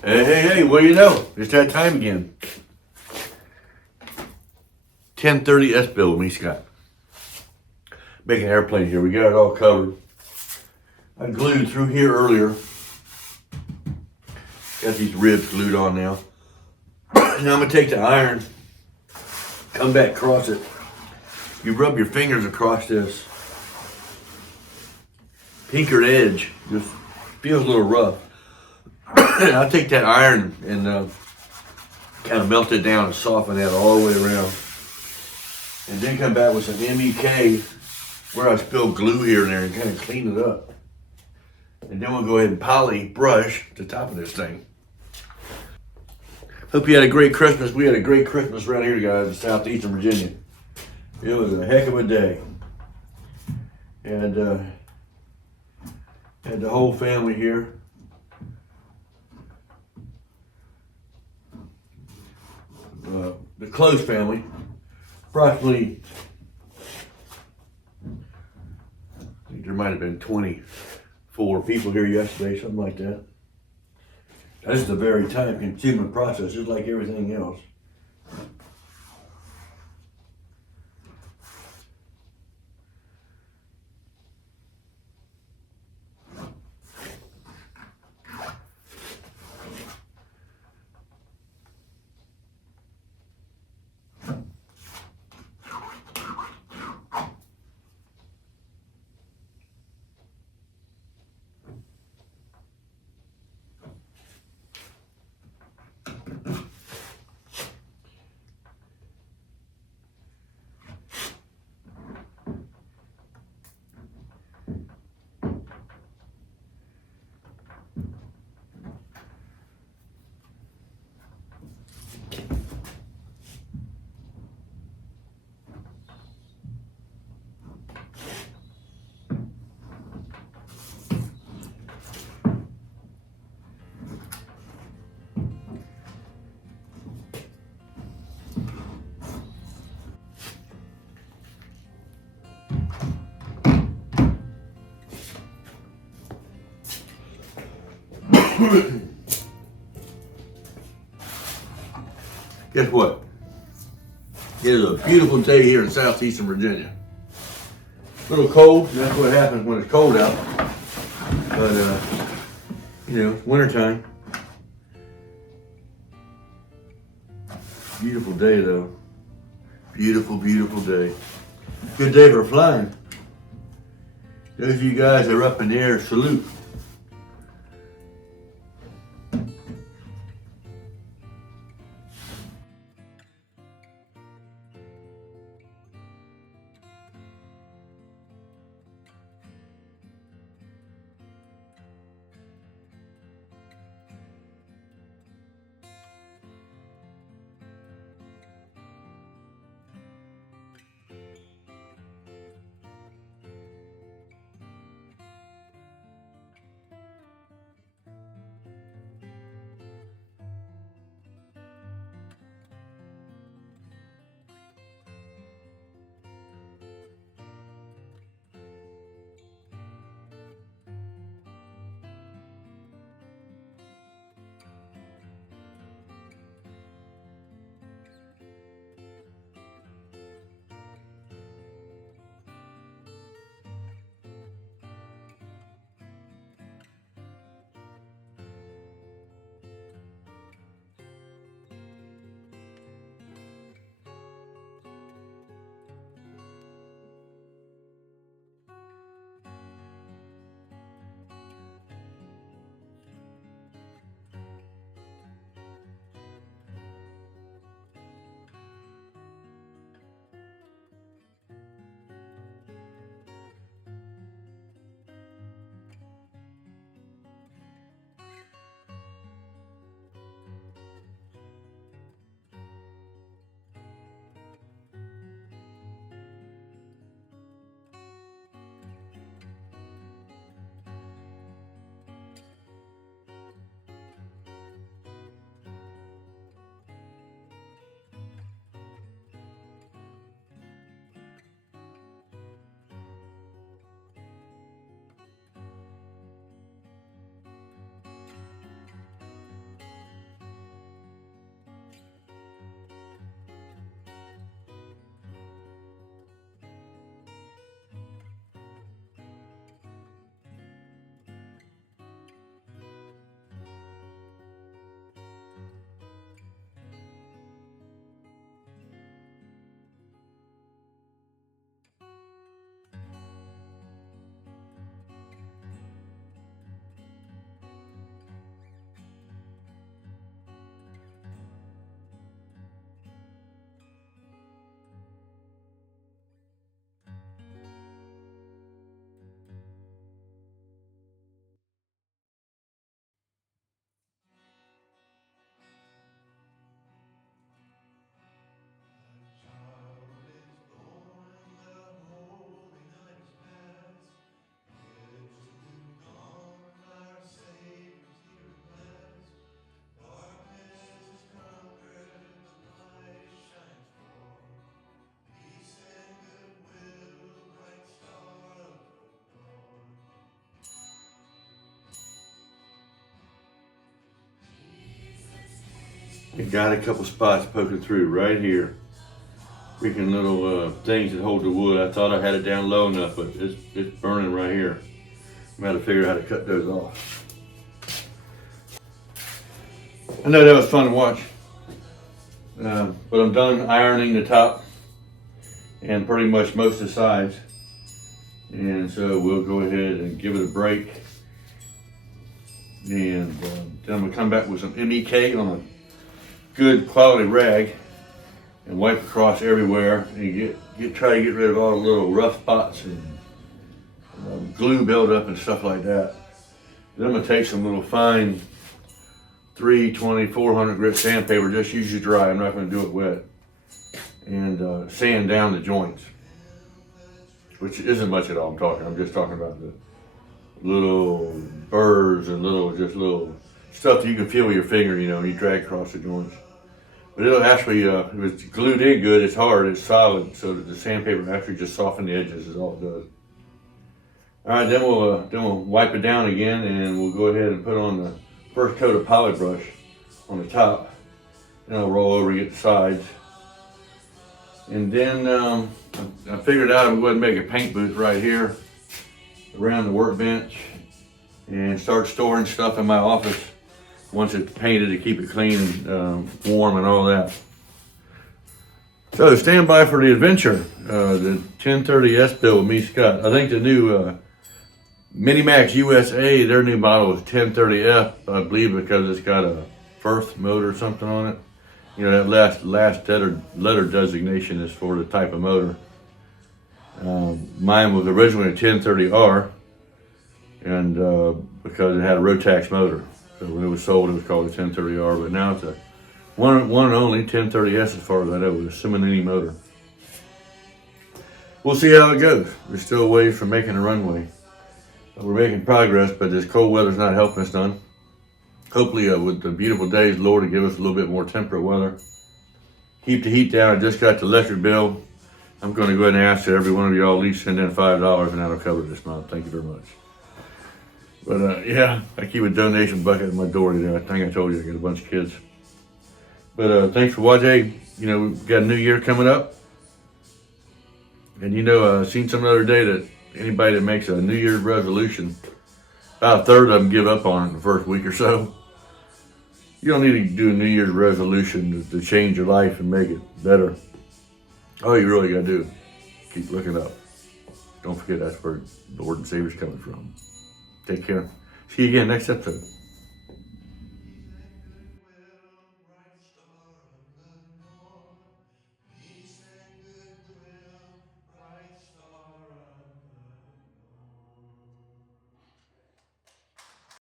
Hey, what do you know? It's that time again. 10:30 S-Bill with me, Scott. Making an airplane here. We got it all covered. I glued through here earlier. Got these ribs glued on now. Now I'm going to take the iron, come back across it. You rub your fingers across this pinkered edge. Just feels a little rough. I'll take that iron and kind of melt it down and soften that all the way around. And then come back with some MEK where I spilled glue here and there and kind of clean it up. And then we'll go ahead and poly brush the top of this thing. Hope you had a great Christmas. We had a great Christmas around here, guys, in southeastern Virginia. It was a heck of a day. And had the whole family here. The close family. Approximately, I think there might have been 24 people here yesterday, something like that. This is a very time-consuming process, just like everything else. Guess what? It is a beautiful day here in southeastern Virginia. A little cold, and that's what happens when it's cold out. But, it's wintertime. Beautiful day, though. Beautiful, beautiful day. Good day for flying. Those of you guys that are up in the air, salute. It got a couple spots poking through right here. Freaking little things that hold the wood. I thought I had it down low enough, but it's burning right here. I'm gonna figure out how to cut those off. I know that was fun to watch, but I'm done ironing the top and pretty much most of the sides, and so we'll go ahead and give it a break, and then I'm gonna come back with some MEK on a good quality rag and wipe across everywhere and try to get rid of all the little rough spots and glue buildup and stuff like that. Then I'm gonna take some little fine 320, 400 grit sandpaper, just usually dry, I'm not gonna do it wet, and sand down the joints, which isn't much at all. I'm just talking about the little burrs and little stuff that you can feel with your finger, you know, when you drag across the joints. But it'll actually, if it's glued in good, it's hard, it's solid, so that the sandpaper actually just soften the edges is all it does. All right, then we'll wipe it down again, and we'll go ahead and put on the first coat of poly brush on the top. Then I'll roll over and get the sides. And then I figured out I'm going to make a paint booth right here around the workbench and start storing stuff in my office once it's painted to keep it clean and warm and all that. So stand by for the adventure, the 1030S build with me, Scott. I think the new Minimax USA, their new model is 1030F, I believe, because it's got a Firth motor or something on it. You know, that last letter designation is for the type of motor. Mine was originally a 1030R, and because it had a Rotax motor. So when it was sold, it was called a 1030R, but now it's a one and only 1030S as far as I know, with a Simonini motor. We'll see how it goes. We're still a ways from making a runway. We're making progress, but this cold weather's not helping us none. Hopefully with the beautiful days, Lord will give us a little bit more temperate weather. Keep the heat down. I just got the electric bill. I'm going to go ahead and ask that every one of y'all at least send in $5, and that'll cover this month. Thank you very much. But yeah, I keep a donation bucket at my door today. I think I told you I got a bunch of kids. But thanks for watching. You know, we've got a new year coming up. And you know, I seen some other day that anybody that makes a New Year's resolution, about a third of them give up on it in the first week or so. You don't need to do a New Year's resolution to change your life and make it better. All you really got to do, keep looking up. Don't forget that's where the Lord and Savior's coming from. Take care. See you again next episode.